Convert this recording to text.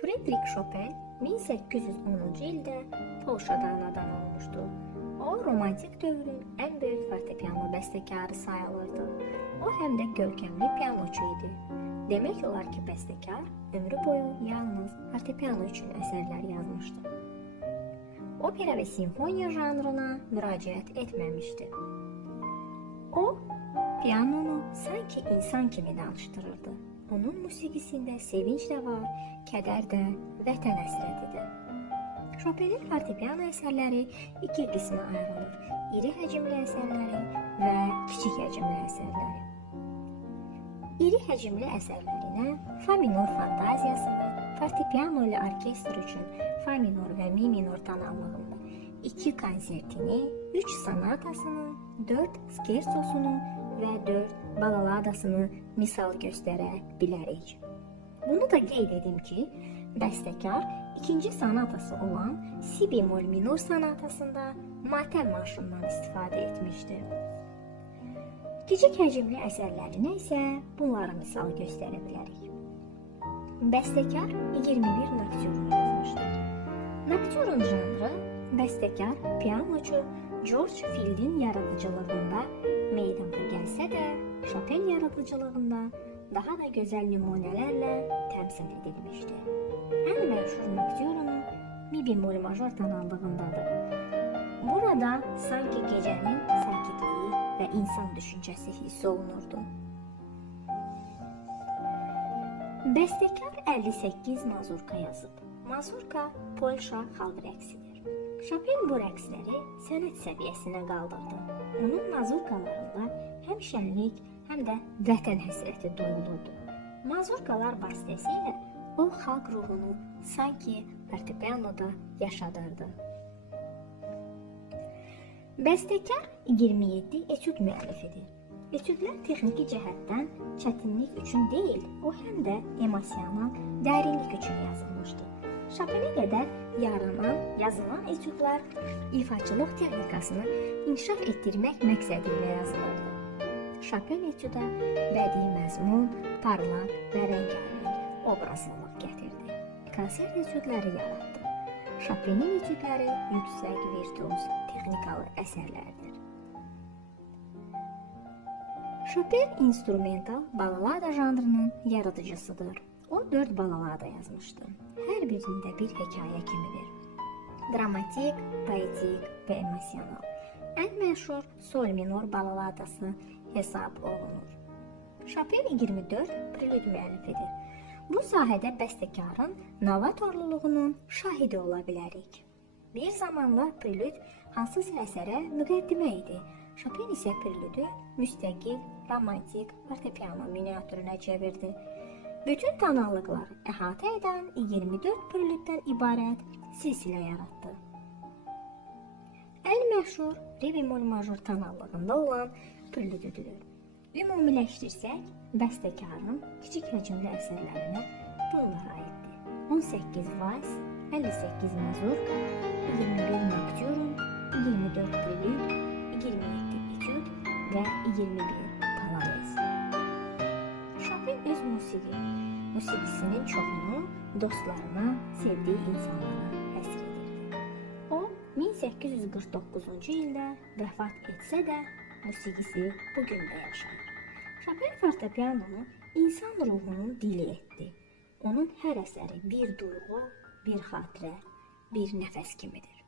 Fridrix Chopin 1810-cu ildə Polşada anadan olmuşdu. O, romantik dövrün ən böyük fortepiano bəstəkarı sayılırdı. O, həm də görkəmli pianoçu idi. Demək olar ki, bəstəkar ömrü boyu yalnız fortepiano üçün əsərlər yazmışdı. Opera və simfoniya janrına müraciət etməmişdi. O, pianonu sanki insan kimi danışdırırdı. Onun musiqisində sevinç də var, kədər də, vətən həsrətidir. Chopin'in fortepiano əsərləri iki qismə ayrılır: iri həcmli əsərləri və kiçik həcmli əsərləri. İri həcmli əsərlərinə fa minor fantaziyasını, fortepiano ilə orkestr üçün fa minor və mi minor tonallığında 2 konsertini, 3 sonatasını, 4 skersosunu və 4 balaladasını misal göstərə bilərik. Bunu da qeyd edim ki, bəstəkar ikinci sonatası olan si bemol minor sonatasında matəm marşından istifadə etmişdir. Kiçik həcmli əsərlərinə isə bunları misal göstərə bilərik. Bəstəkar 21 nokturun yazmışdır. Nokturun janrı bəstəkar, pianoçu George Fieldin yaradıcılığında meydana gəlsə də, Chopin yaradıcılığında daha da gözəl nümunələrlə təmsil edilmişdir. Ən məşhur nokturunu mi bemol major tonallığındadır. Burada sanki gecənin sakitliyi və insan düşüncəsi hiss olunurdu. Bəstəkar 58 mazurka yazıb. Mazurka Polşa xalq rəqsidir. Chopin bu rəqsləri sənət səviyyəsinə qaldırdı. Onun mazurkalarında həm şənlik, həm də vətən həsrəti duyulurdu. Mazurkalar vasitəsilə o xalq ruhunu sanki fortepianoda yaşadırdı. Bəstəkar 27 etüd müəllifidir. Etüdlər texniki cəhətdən çətinlik üçün deyil, o həm də emosional dərinlik üçün yazılmışdı. Chopinə qədər yazılan etüdlər ifaçılıq texnikasını inkişaf etdirmək məqsədi ilə yazılırdı. Chopin etüdə bədii məzmun, parlaq və rəngarəng obrazlılıq gətirdi. Konsert etüdləri yaratdı. Chopinin etüdləri yüksək virtuoz texnikalı əsərlərdir. Chopin instrumental balalada janrının yaradıcısıdır. O 4 balalada yazmışdı. Hər birində bir hekayə kimidir. Dramatik, poetik və emosional. Ən məşhur sol minor balaladası hesab olunur. Chopin 24 prelüd müəllifidir. Bu sahədə bəstəkarın novatorluluğunun şahidi ola bilərik. Bir zamanlar prelüd hansısa əsərə müqəddimə idi. Chopin isə prelüdü müstəqil, romantik fortepiano miniatürünə çevirdi. Bütün tonallıqları əhatə edən 24 prelüddən ibarət silsilə yaratdı. Ən məşhur re bemol major tonallığında olan prelüdüdür. Ümumiləşdirsək, bəstəkarın kiçik həcmli əsərlərinə bunlar aiddir: 18 vals, 58 mazurka, 21 nokturun, 24 prelüd, 27 etüd və 21 polones. Chopin öz musiqisinin çoxunu dostlarına, sevdiyi insanlara həsr edirdi. O, 1849-cu ildə vəfat etsə də, musiqisi bugün də yaşayır. Chopin fortepianonu insan ruhunun dili etdi. Onun hər əsəri bir duyğu, bir xatirə, bir nəfəs kimidir.